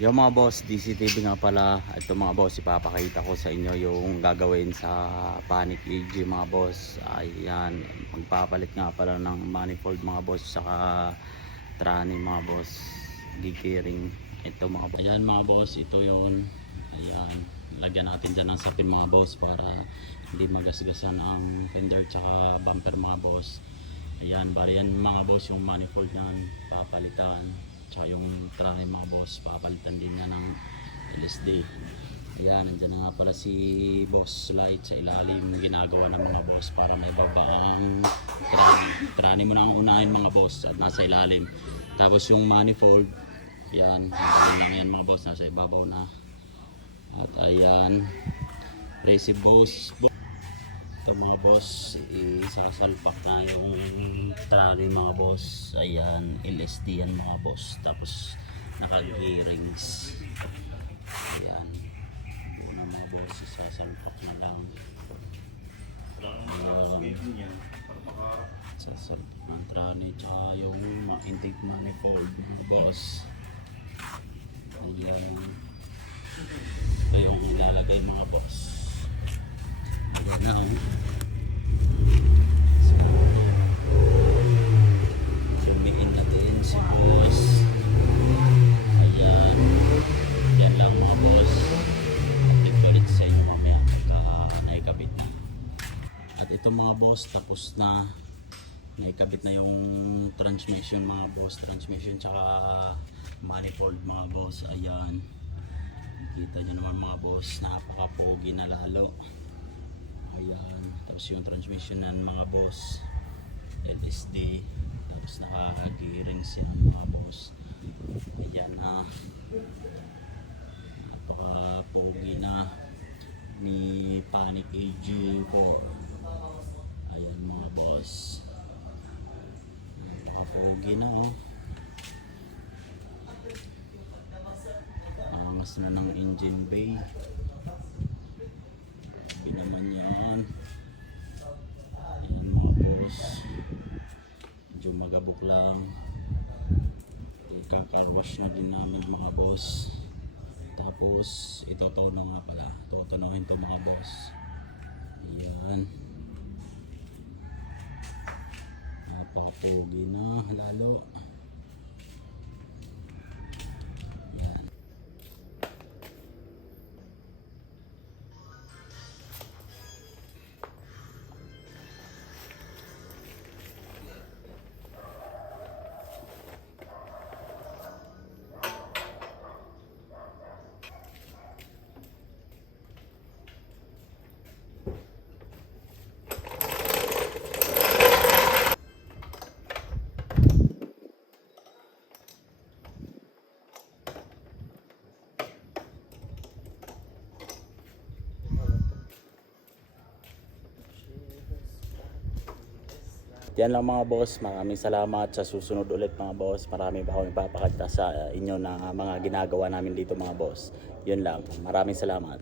Yung mga boss, DCTV nga pala. Ito mga boss, ipapakita ko sa inyo yung gagawin sa Panic EG mga boss. Ayan, magpapalit nga pala ng manifold mga boss, saka trani mga boss, gigiring. Ito mga boss. Ayan mga boss, ito yun. Ayan, lagyan natin dyan ng sapin mga boss para hindi magasgasan ang fender tsaka bumper mga boss. Ayan, bali yan mga boss yung manifold nyan, papalitan. Tsaka yung trani mga boss, papalitan din na ng LSD. Ayan, nandyan na nga pala si boss light sa ilalim, ginagawa ng mga boss para may baba ang trani mo na ang unahin mga boss at nasa ilalim. Tapos yung manifold, yan, lang yan mga boss, nasa ibabaw na. At ayan, racing boss. Ito mga boss, isasalpak na yung trani mga boss. Ayan, LSD yan mga boss. Tapos naka-gearings. Ayan, doon na mga boss, isasalpak na lang. Sasalpak ng trani tsaka yung intake manifold boss. Ayan, ito yung ilalagay mga boss. Ayan na, sumiin na din si boss. Ayan, yan lang mga boss. Ito ulit sa inyo mamaya naikabit na. At ito mga boss, tapos na. Naikabit na yung transmission mga boss, transmission tsaka manifold mga boss. Ayan, kita nyo naman mga boss, napaka-pogi na lalo. Ayan, tapos yung transmission ng mga boss, LSD, tapos naka-gearings yan mga boss. Ayan na, napaka-pogi na ni Panic EG4. Ayan mga boss, napaka-pogi na angas na ng engine bay. Sabi naman yan. Ayan mga boss, medyo magabok lang. Ikakarwash na din namin mga boss. Tapos itotaw na nga pala, tutunuhin to mga boss. Ayan, napaka-pogi na lalo. Yan lang mga boss, maraming salamat. Sa susunod ulit mga boss, marami pa akong ipapakita sa inyo na mga ginagawa namin dito mga boss. Yun lang, maraming salamat.